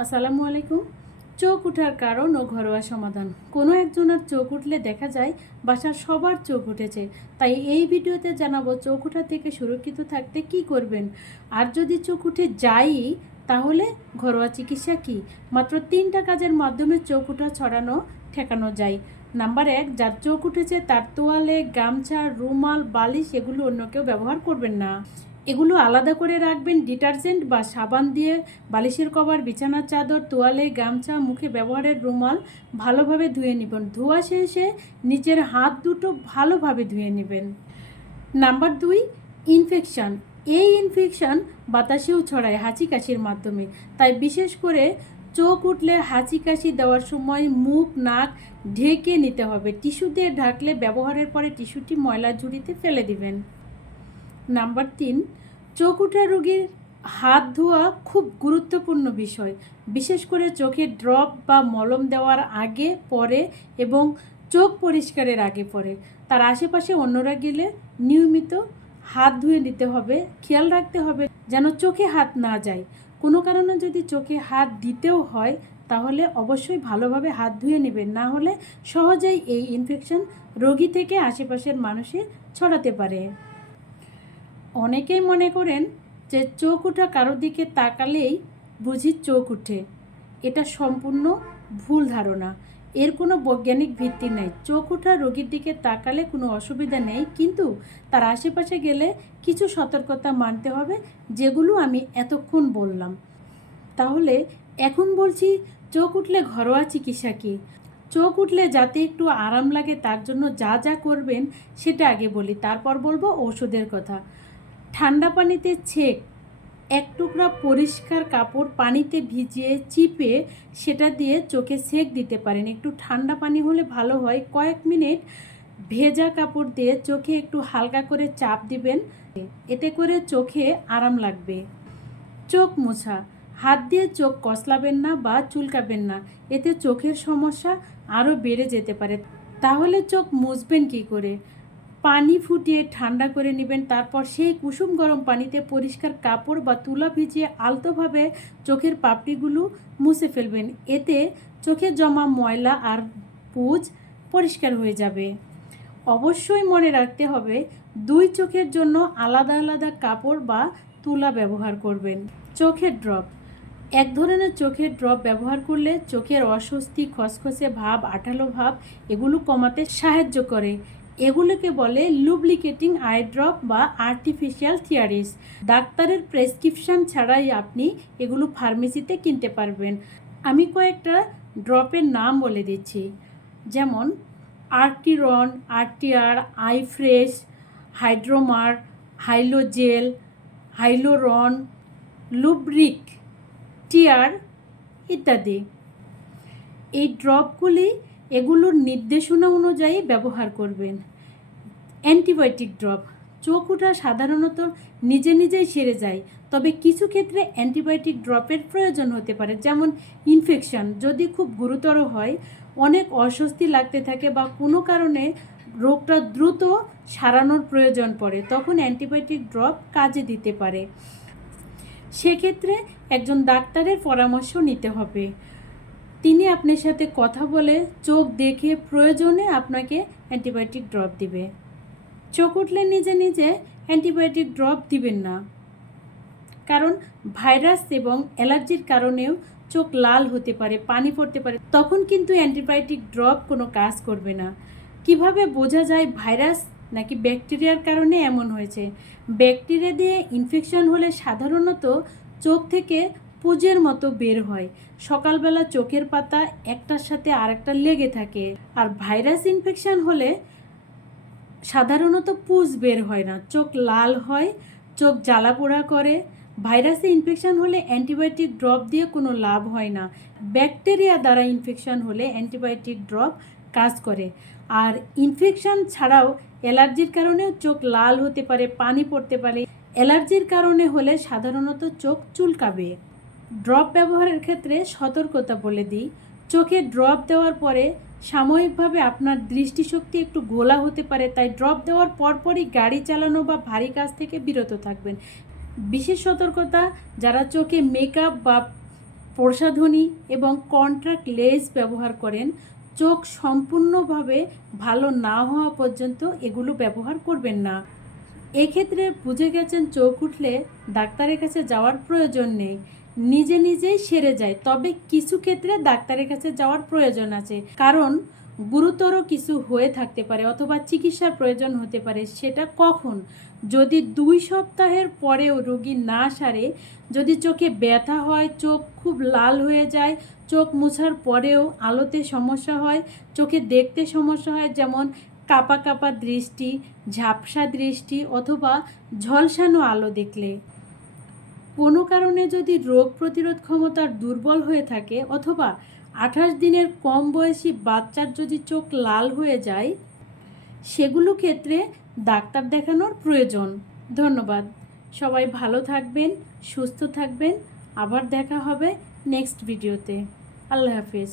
আসসালামু আলাইকুম। চোখ ওঠার কারণ ও ঘরোয়া সমাধান। কোনো একজনের চোখ উঠলে দেখা যায় বাসার সবার চোখ উঠেছে। তাই এই ভিডিওতে জানাবো চোখ ওঠা থেকে সুরক্ষিত থাকতে কি করবেন। আর যদি চোখ উঠে যায়ই তাহলে ঘরোয়া চিকিৎসা কি? মাত্র 3টা কাজের মাধ্যমে চোখ ওঠা ছড়ানো ঠেকানো যায়। নাম্বার 1, যার চোখ উঠেছে তার তোয়ালে, গামছা, রুমাল, বালিশ এগুলো অন্য কেউ ব্যবহার করবেন না। এগুলো আলাদা করে রাখবেন। ডিটারজেন্ট বা সাবান দিয়ে বালিশের কভার, বিছানার চাদর, তোয়ালে, গামছা, মুখে ব্যবহারের রুমাল ভালোভাবে ধুয়ে নেবেন। ধোয়া শেষে নিজের হাত দুটো ভালোভাবে ধুয়ে নেবেন। Number 2, infection. এই ইনফেকশান বাতাসেও ছড়ায় হাঁচি কাশির মাধ্যমে। তাই বিশেষ করে চোখ উঠলে হাঁচি কাশি দেওয়ার সময় মুখ নাক ঢেকে নিতে হবে। টিস্যু দিয়ে ঢাকলে ব্যবহারের পরে টিস্যুটি ময়লার ঝুড়িতে ফেলে দিবেন। নাম্বার 3, চোখ ওঠা রোগীর হাত ধোয়া খুব গুরুত্বপূর্ণ বিষয়। বিশেষ করে চোখে ড্রপ বা মলম দেওয়ার আগে পরে এবং চোখ পরিষ্কারের আগে পরে। তার আশেপাশে অন্যরা গেলে নিয়মিত হাত ধুয়ে নিতে হবে। খেয়াল রাখতে হবে যেন চোখে হাত না যায়। কোনো কারণে যদি চোখে হাত দিতেও হয় তাহলে অবশ্যই ভালোভাবে হাত ধুয়ে নেবেন, না হলে সহজেই এই ইনফেকশন রোগী থেকে আশেপাশের মানুষে ছড়াতে পারে। অনেকেই মনে করেন যে চোখ ওঠা কারোর দিকে তাকালেই বুঝি চোখ উঠে। এটা সম্পূর্ণ ভুল ধারণা। এর কোনো বৈজ্ঞানিক ভিত্তি নেই। চোখ ওঠা রোগীর দিকে তাকালে কোনো অসুবিধা নেই, কিন্তু তার আশেপাশে গেলে কিছু সতর্কতা মানতে হবে, যেগুলো আমি এতক্ষণ বললাম। তাহলে এখন বলছি চোখ উঠলে ঘরোয়া চিকিৎসা কী। চোখ উঠলে যাতে একটু আরাম লাগে তার জন্য যা যা করবেন সেটা আগে বলি, তারপর বলবো ওষুধের কথা। ঠান্ডা পানিতে ছেঁক, এক টুকরা পরিষ্কার কাপড় পানিতে ভিজিয়ে চিপে সেটা দিয়ে চোখে সেঁক দিতে পারেন। একটু ঠান্ডা পানি হলে ভালো হয়। কয়েক মিনিট ভেজা কাপড় দিয়ে চোখে একটু হালকা করে চাপ দিবেন, এতে করে চোখে আরাম লাগবে। চোখ মোছা, হাত দিয়ে চোখ কসলাবেন না বা চুলকাবেন না, এতে চোখের সমস্যা আরও বেড়ে যেতে পারে। তাহলে চোখ মুছবেন কী করে? পানি ফুটিয়ে ঠান্ডা করে নেবেন, তারপর সেই কুসুম গরম পানিতে পরিষ্কার কাপড় বা তুলা ভিজিয়ে আলতোভাবে চোখের পাপড়িগুলো মুছে ফেলবেন। এতে চোখে জমা ময়লা আর পুঁজ পরিষ্কার হয়ে যাবে। অবশ্যই মনে রাখতে হবে 2 চোখের জন্য আলাদা আলাদা কাপড় বা তুলা ব্যবহার করবেন। চোখের ড্রপ, এক ধরনের চোখের ড্রপ ব্যবহার করলে চোখের অস্বস্তি, খসখসে ভাব, আঠালো ভাব এগুলো কমাতে সাহায্য করে। এগুলোকে বলে লুব্রিকেটিং আই ড্রপ বা আর্টিফিশিয়াল টিয়ারিস। ডাক্তারের প্রেসক্রিপশান ছাড়াই আপনি এগুলো ফার্মেসিতে কিনতে পারবেন। আমি কয়েকটা ড্রপের নাম বলে দিচ্ছি, যেমন আর্টিরন, আর্টিয়ার, আই ফ্রেশ, হাইড্রোমার, হাইলোজেল, হাইলোরন, লুব্রিক, টিয়ার ইত্যাদি। এই ড্রপগুলি এগুলোর নির্দেশনা অনুযায়ী ব্যবহার করবেন। অ্যান্টিবায়োটিক ড্রপ, চোখ ওঠা সাধারণত নিজে নিজেই সেরে যায়, তবে কিছু ক্ষেত্রে অ্যান্টিবায়োটিক ড্রপের প্রয়োজন হতে পারে। যেমন ইনফেকশন যদি খুব গুরুতর হয়, অনেক অস্বস্তি লাগতে থাকে বা কোনো কারণে রোগটা দ্রুত সারানোর প্রয়োজন পড়ে, তখন অ্যান্টিবায়োটিক ড্রপ কাজে দিতে পারে। সেক্ষেত্রে একজন ডাক্তারের পরামর্শ নিতে হবে। তিনি আপনার সাথে কথা বলে চোখ দেখে প্রয়োজনে আপনাকে অ্যান্টিবায়োটিক ড্রপ দিবে। চোখ উঠলে নিজে নিজে অ্যান্টিবায়োটিক ড্রপ দিবেন না, কারণ ভাইরাস এবং অ্যালার্জির কারণেও চোখ লাল হতে পারে, পানি পড়তে পারে, তখন কিন্তু অ্যান্টিবায়োটিক ড্রপ কোনো কাজ করবে না। কিভাবে বোঝা যায় ভাইরাস নাকি ব্যাকটেরিয়ার কারণে এমন হয়েছে? ব্যাকটেরিয়া দিয়ে ইনফেকশন হলে সাধারণত চোখ থেকে পুঁজের মতো বের হয়। সকালবেলা চোখের পাতা একটার সাথে আরেকটা লেগে থাকে। আর ভাইরাস ইনফেকশন হলে সাধারণত পুঁজ বের হয় না, চোখ লাল হয়, চোখ জ্বালা পোড়া করে। ভাইরাসে ইনফেকশন হলে অ্যান্টিবায়োটিক ড্রপ দিয়ে কোনো লাভ হয় না। ব্যাকটেরিয়া দ্বারা ইনফেকশন হলে অ্যান্টিবায়োটিক ড্রপ কাজ করে। আর ইনফেকশন ছাড়াও অ্যালার্জির কারণেও চোখ লাল হতে পারে, পানি পড়তে পারে। অ্যালার্জির কারণে হলে সাধারণত চোখ চুলকাবে। ড্রপ ব্যবহারের ক্ষেত্রে সতর্কতা বলে দিই। চোখে ড্রপ দেওয়ার পরে সাময়িকভাবে আপনার দৃষ্টিশক্তি একটু ঘোলা হতে পারে, তাই ড্রপ দেওয়ার পরপরই গাড়ি চালানো বা ভারী কাজ থেকে বিরত থাকবেন। বিশেষ সতর্কতা, যারা চোখে মেকআপ বা প্রসাধনী এবং কন্ট্রাক্ট লেন্স ব্যবহার করেন, চোখ সম্পূর্ণভাবে ভালো না হওয়া পর্যন্ত এগুলো ব্যবহার করবেন না। এক্ষেত্রে বুঝে গেছেন চোখ উঠলে ডাক্তারের কাছে যাওয়ার প্রয়োজন নেই, নিজে নিজেই সেরে যায়। তবে কিছু ক্ষেত্রে ডাক্তারের কাছে যাওয়ার প্রয়োজন আছে, কারণ গুরুতর কিছু হয়ে থাকতে পারে অথবা চিকিৎসার প্রয়োজন হতে পারে। সেটা কখন? যদি 2 সপ্তাহের পরেও রোগী না সারে, যদি চোখে ব্যথা হয়, চোখ খুব লাল হয়ে যায়, চোখ মুছার পরেও আলোতে সমস্যা হয়, চোখে দেখতে সমস্যা হয়, যেমন কাপা কাপা দৃষ্টি, ঝাপসা দৃষ্টি অথবা ঝলসানো আলো দেখলে, কোনো কারণে যদি রোগ প্রতিরোধ ক্ষমতা দুর্বল হয়ে থাকে অথবা 28 দিনের কম বয়সী বাচ্চার যদি চোখ লাল হয়ে যায়, সেগুলো ক্ষেত্রে ডাক্তার দেখানোর প্রয়োজন। ধন্যবাদ। সবাই ভালো থাকবেন, সুস্থ থাকবেন। আবার দেখা হবে নেক্সট ভিডিওতে। আল্লাহ হাফেজ।